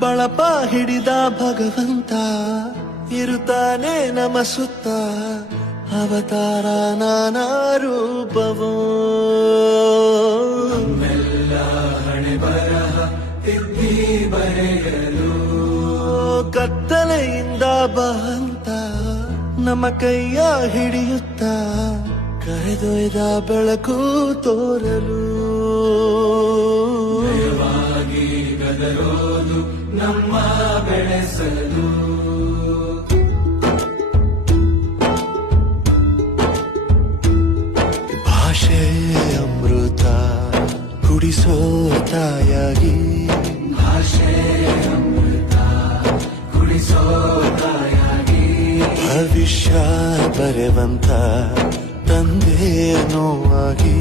ಬಳಪ ಹಿಡಿದ ಭಗವಂತ ಇರುತ್ತಾನೆ ನಮ ಸುತ್ತ ಅವತಾರ ನಾನಾ ರೂಪವೋ ನಮ್ಮೆಲ್ಲ ಹಣೆ ಬರಹ ತಿದ್ದಿ ಬರೆಯಲು ಕತ್ತಲೆಯಿಂದ ಬಹಂತ ನಮ್ಮ ಕೈಯ ಹಿಡಿಯುತ್ತ ಕರೆದೊಯ್ದ ಬೆಳಕು ತೋರಲು ದಯವಾಗಿ ಗದರೋದು ನಮ್ಮ ಬೆಳೆಸಲು ಭಾಷೆ ಅಮೃತ ಕುಡಿಸೋ ತಾಯಾಗಿ ಭಾಷೆ ಅಮೃತ ಕುಡಿಸೋ ತಾಯಾಗಿ ಭವಿಷ್ಯ ಬರೆವಂತ ತಂದೆ ನೋವಾಗಿ